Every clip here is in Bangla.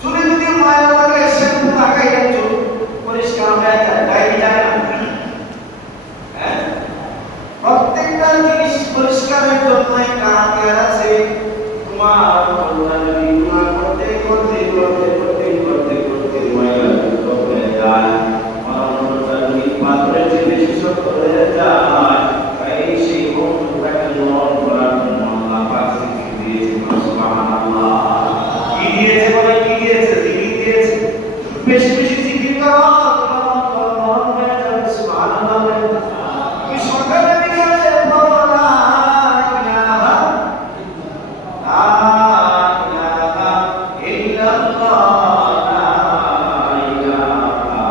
চুলে যদি ময়লা লাগে শ্যাম্পু লাগাইলে চুল পরিষ্কার হয়ে যায়, তাই যায় না? হ্যাঁ, প্রত্যেকটা জিনিস পরিষ্কারের জন্য একটা হাতিয়ার আছে। তোমার কল্লা যদি গুনাহ করতে করতে করতে করতে করতে করতে ময়লা যুক্ত হয়ে যায়, মরণটা যদি পাথরের চেয়ে বেশি শক্ত হয়ে যায়, তাই সেই বন্ধুটাকে নরম করার জন্য আল্লাহ পাক জিকির দিয়েছেন। সুবহানাল্লাহ। কি দিয়েছে বলে? কি দিয়েছে? জিকির দিয়েছে। বেশি বেশি জিকির করো, তোমার অন্তর নরম হয়ে যাবে। সুবহানাল্লাহ। তুমি সকালে বিকালে বলো লা ইলাহা ইল্লাল্লাহ, লা ইলাহা।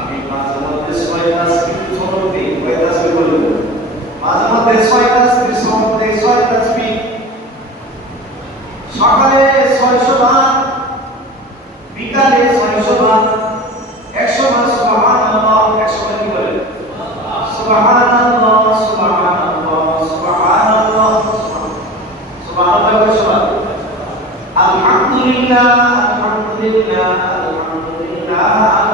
আমি মাঝে মধ্যে ৬ তাসবিহ ছোট দিই, কয় তাসবিহ বলবো? মাঝে মধ্যে ৬ তাসবিহ, সন্ধ্যে ৬ তাসবিহ, সকালে ৬০০ বার, বিকালে ৬০০ বার, ১০০ বার সুবহানাল্লাহ। ১০০ বার কি বলে? সুবহানাল্লাহ, সুবহানাল্লাহ, সুবহানাল্লাহ, সুবহানাল্লাহ। ১০০ বার। আলহামদুলিল্লাহ, আলহামদুলিল্লাহ, আলহামদুলিল্লাহ।